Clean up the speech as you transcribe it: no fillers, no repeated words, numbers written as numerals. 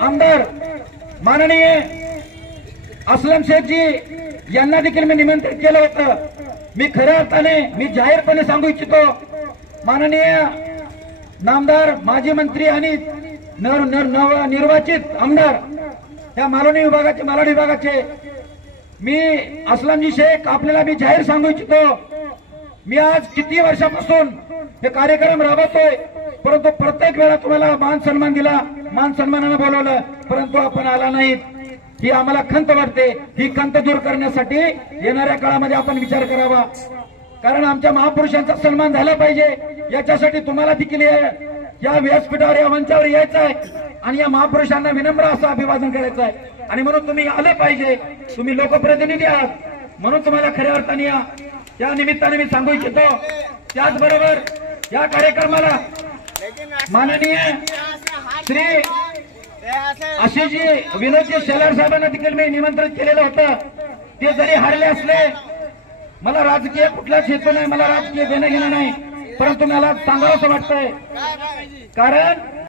आमदार माननीय असलम शेखजी यांना देखील मी निमंत्रित केलं होतं। मी खऱ्या अर्थाने मी जाहीरपणे सांगू इच्छितो, माननीय नामदार माजी मंत्री आणि निर्वाचित आमदार या मालवणी विभागाचे मी असलमजी शेख आपल्याला मी जाहीर सांगू इच्छितो, मी आज किती वर्षापासून हे कार्यक्रम राबवतोय, परंतु प्रत्येक वेळा तुम्हाला मान सन्मान दिला, मान सन्मानाने बोलवलं, परंतु आपण आला नाहीत। ही आम्हाला खंत वाटते। ही खंत दूर करण्यासाठी येणाऱ्या काळामध्ये आपण विचार करावा, कारण आमच्या महापुरुषांचा सन्मान झाला पाहिजे। याच्यासाठी तुम्हाला देखील या व्यासपीठावर या मंचावर यायचं आहे आणि या महापुरुषांना विनम्र असं अभिवादन करायचं आहे आणि म्हणून तुम्ही आले पाहिजे। तुम्ही लोकप्रतिनिधी आहात, म्हणून तुम्हाला खऱ्या अर्थाने या निमित्ताने मी सांगू इच्छितो। त्याचबरोबर या कार्यक्रमाला माननीय श्री आशिषजी विनोदजी शेलार साहेबांना देखील मी निमंत्रित केलेलं होतं। ते जरी हारले असले, मला राजकीय कुठलाच हेतू नाही, मला राजकीय देणं घेणं नाही, परंतु मला सांगावंसं वाटतंय, कारण